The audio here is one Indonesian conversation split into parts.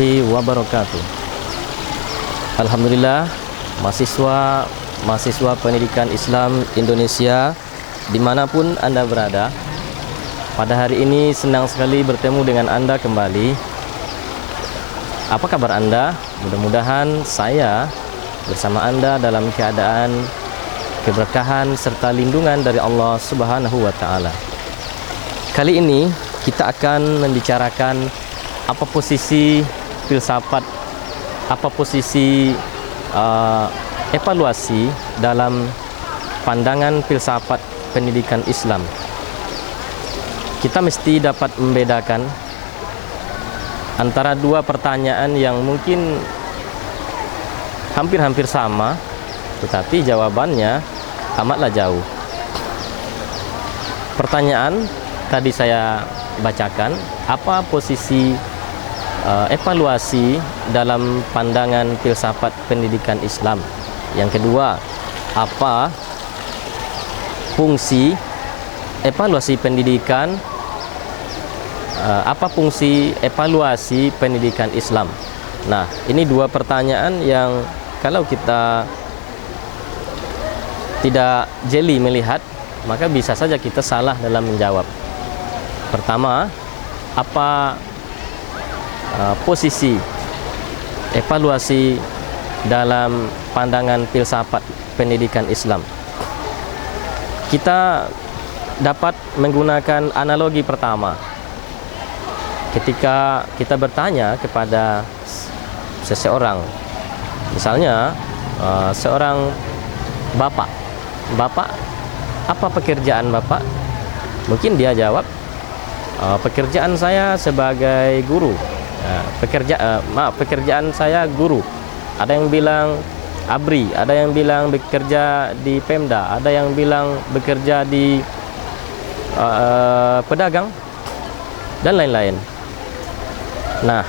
warahmatullahi wabarakatuh. Alhamdulillah, mahasiswa pendidikan Islam Indonesia dimanapun Anda berada, pada hari ini senang sekali bertemu dengan Anda kembali. Apa kabar Anda? Mudah-mudahan saya bersama Anda dalam keadaan keberkahan serta lindungan dari Allah Subhanahu wa Ta'ala. Kali ini kita akan membicarakan apa posisi filsafat, apa posisi evaluasi dalam pandangan filsafat pendidikan Islam. Kita mesti dapat membedakan antara dua pertanyaan yang mungkin hampir-hampir sama, tetapi jawabannya amatlah jauh. Pertanyaan tadi saya bacakan, apa posisi evaluasi dalam pandangan filsafat pendidikan Islam. Yang kedua, apa fungsi evaluasi pendidikan, apa fungsi evaluasi pendidikan Islam. Nah, ini dua pertanyaan yang kalau kita tidak jeli melihat, maka bisa saja kita salah dalam menjawab. Pertama, apa posisi evaluasi dalam pandangan filsafat pendidikan Islam? Kita dapat menggunakan analogi pertama. Ketika kita bertanya kepada seseorang, misalnya seorang bapak, apa pekerjaan bapak? Mungkin dia jawab, pekerjaan saya sebagai guru. Pekerjaan saya guru. Ada yang bilang ABRI, ada yang bilang bekerja di Pemda, ada yang bilang bekerja di pedagang, dan lain-lain. Nah,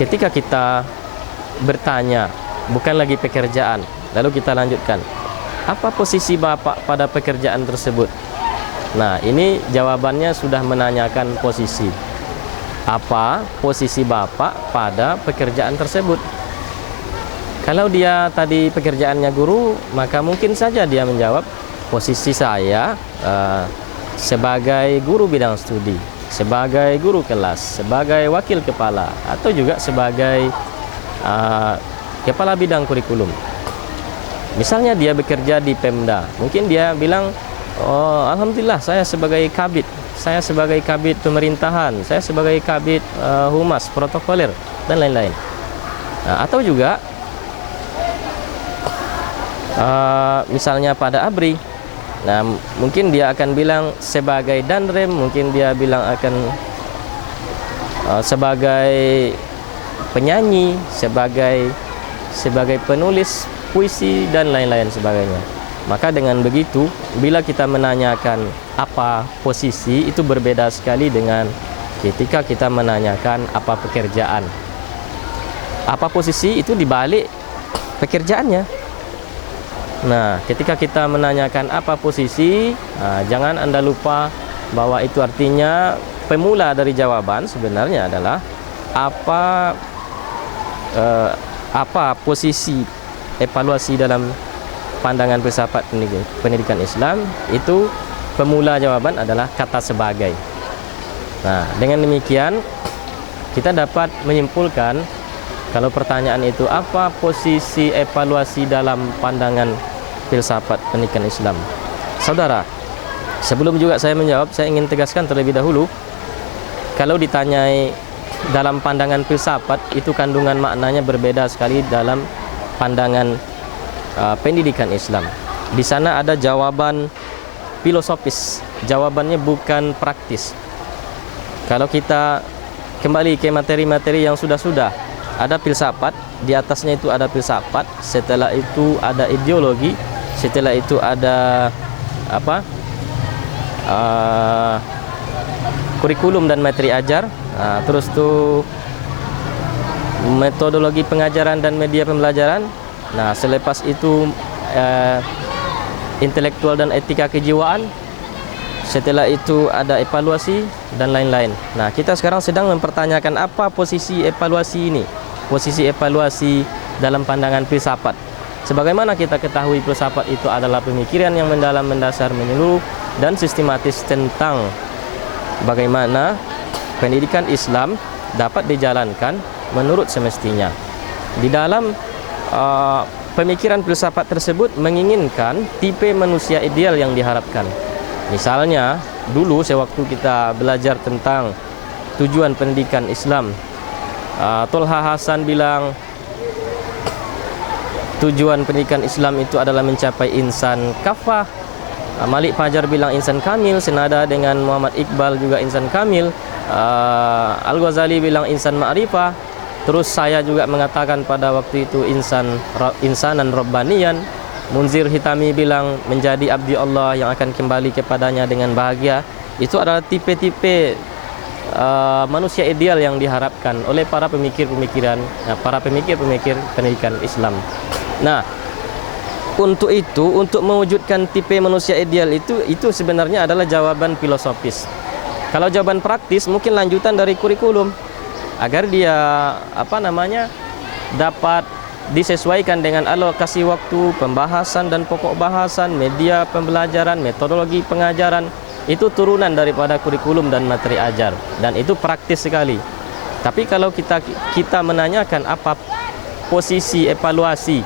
ketika kita bertanya, bukan lagi pekerjaan, lalu kita lanjutkan, apa posisi bapak pada pekerjaan tersebut? Nah, ini jawabannya sudah menanyakan posisi. Apa posisi bapak pada pekerjaan tersebut? Kalau dia tadi pekerjaannya guru, maka mungkin saja dia menjawab, posisi saya sebagai guru bidang studi, sebagai guru kelas, sebagai wakil kepala, atau juga sebagai kepala bidang kurikulum. Misalnya dia bekerja di Pemda, mungkin dia bilang, oh, alhamdulillah saya sebagai kabid, saya sebagai kabid pemerintahan, saya sebagai kabid humas, protokoler, dan lain-lain. Nah, atau juga misalnya pada ABRI, nah mungkin dia akan bilang sebagai danrem, mungkin dia bilang akan sebagai penyanyi, sebagai penulis puisi, dan lain-lain sebagainya. Maka dengan begitu, bila kita menanyakan apa posisi, itu berbeda sekali dengan ketika kita menanyakan apa pekerjaan. Apa posisi itu dibalik pekerjaannya. Nah, ketika kita menanyakan apa posisi, jangan Anda lupa bahwa itu artinya pemula dari jawaban sebenarnya adalah apa posisi evaluasi dalam pandangan filsafat pendidikan Islam. Itu pemula jawaban adalah kata sebagai. Nah, dengan demikian kita dapat menyimpulkan kalau pertanyaan itu apa posisi evaluasi dalam pandangan filsafat pendidikan Islam. Saudara, sebelum juga saya menjawab, saya ingin tegaskan terlebih dahulu, kalau ditanyai dalam pandangan filsafat, itu kandungan maknanya berbeda sekali dalam pandangan pendidikan Islam. Di sana ada jawaban filosofis, jawabannya bukan praktis. Kalau kita kembali ke materi-materi yang sudah-sudah, ada filsafat, di atasnya itu ada filsafat, setelah itu ada ideologi, setelah itu ada kurikulum dan materi ajar, terus tuh metodologi pengajaran dan media pembelajaran. Nah, selepas itu intelektual dan etika kejiwaan. Setelah itu ada evaluasi dan lain-lain. Nah, kita sekarang sedang mempertanyakan apa posisi evaluasi ini. posisi evaluasi dalam pandangan filsafat. Sebagaimana kita ketahui, filsafat itu adalah pemikiran yang mendalam, mendasar, menyeluruh, dan sistematis tentang bagaimana pendidikan Islam dapat dijalankan menurut semestinya. Di dalam pemikiran filsafat tersebut menginginkan tipe manusia ideal yang diharapkan. Misalnya, dulu sewaktu kita belajar tentang tujuan pendidikan Islam, Tolha Hasan bilang tujuan pendidikan Islam itu adalah mencapai insan kafah. Malik Fajar bilang insan kamil, senada dengan Muhammad Iqbal juga insan kamil. Al-Ghazali bilang insan ma'rifah. Terus saya juga mengatakan pada waktu itu insanan rabbaniyan. Munzir Hitami bilang menjadi abdi Allah yang akan kembali kepadanya dengan bahagia. Itu adalah tipe-tipe manusia ideal yang diharapkan oleh para pemikir pendidikan Islam. Nah, untuk mewujudkan tipe manusia ideal itu sebenarnya adalah jawaban filosofis. Kalau jawaban praktis mungkin lanjutan dari kurikulum agar dia dapat disesuaikan dengan alokasi waktu, pembahasan dan pokok bahasan, media pembelajaran, metodologi pengajaran. Itu turunan daripada kurikulum dan materi ajar, dan itu praktis sekali. Tapi kalau kita menanyakan apa posisi evaluasi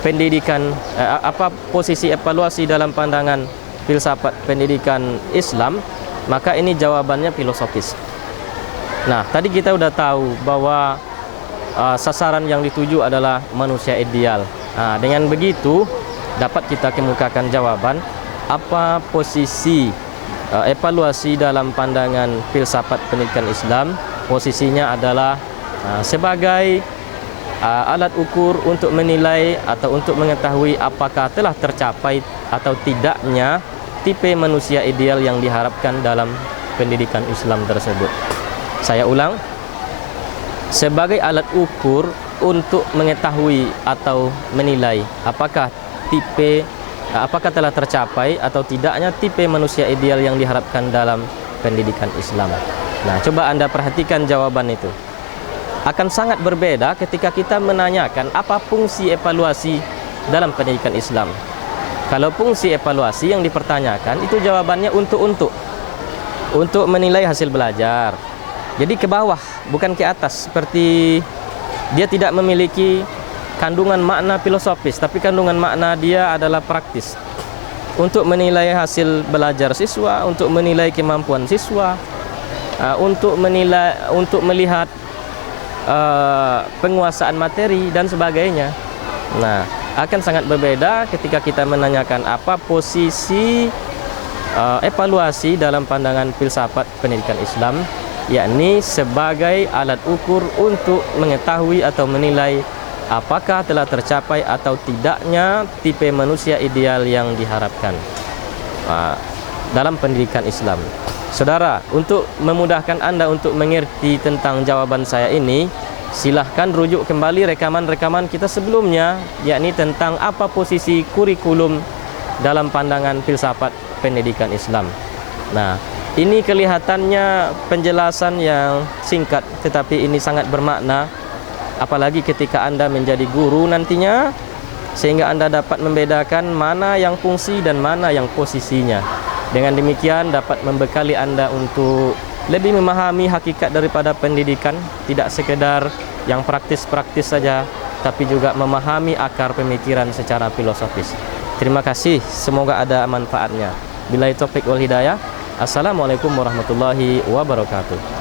pendidikan, apa posisi evaluasi dalam pandangan filsafat pendidikan Islam, maka ini jawabannya filosofis. Nah, tadi kita udah tahu bahwa sasaran yang dituju adalah manusia ideal. Nah, dengan begitu dapat kita kemukakan jawaban apa posisi evaluasi dalam pandangan filsafat pendidikan Islam. Posisinya adalah sebagai alat ukur untuk menilai atau untuk mengetahui apakah telah tercapai atau tidaknya tipe manusia ideal yang diharapkan dalam pendidikan Islam tersebut. Saya ulang, sebagai alat ukur untuk mengetahui atau menilai apakah telah tercapai atau tidaknya tipe manusia ideal yang diharapkan dalam pendidikan Islam. Nah, coba Anda perhatikan jawaban itu. Akan sangat berbeda ketika kita menanyakan apa fungsi evaluasi dalam pendidikan Islam. Kalau fungsi evaluasi yang dipertanyakan itu jawabannya untuk menilai hasil belajar. Jadi ke bawah, bukan ke atas, seperti dia tidak memiliki kandungan makna filosofis, tapi kandungan makna dia adalah praktis. Untuk menilai hasil belajar siswa, untuk menilai kemampuan siswa, untuk melihat penguasaan materi dan sebagainya. Nah, akan sangat berbeda ketika kita menanyakan apa posisi evaluasi dalam pandangan filsafat pendidikan Islam, yakni sebagai alat ukur untuk mengetahui atau menilai apakah telah tercapai atau tidaknya tipe manusia ideal yang diharapkan dalam pendidikan Islam. Saudara, untuk memudahkan Anda untuk mengerti tentang jawaban saya ini, silahkan rujuk kembali rekaman-rekaman kita sebelumnya, yakni tentang apa posisi kurikulum dalam pandangan filsafat pendidikan Islam. Nah, ini kelihatannya penjelasan yang singkat, tetapi ini sangat bermakna. Apalagi ketika Anda menjadi guru nantinya, sehingga Anda dapat membedakan mana yang fungsi dan mana yang posisinya. Dengan demikian dapat membekali Anda untuk lebih memahami hakikat daripada pendidikan, tidak sekedar yang praktis-praktis saja, tapi juga memahami akar pemikiran secara filosofis. Terima kasih, semoga ada manfaatnya. Billahi taufiq wal hidayah. Assalamualaikum warahmatullahi wabarakatuh.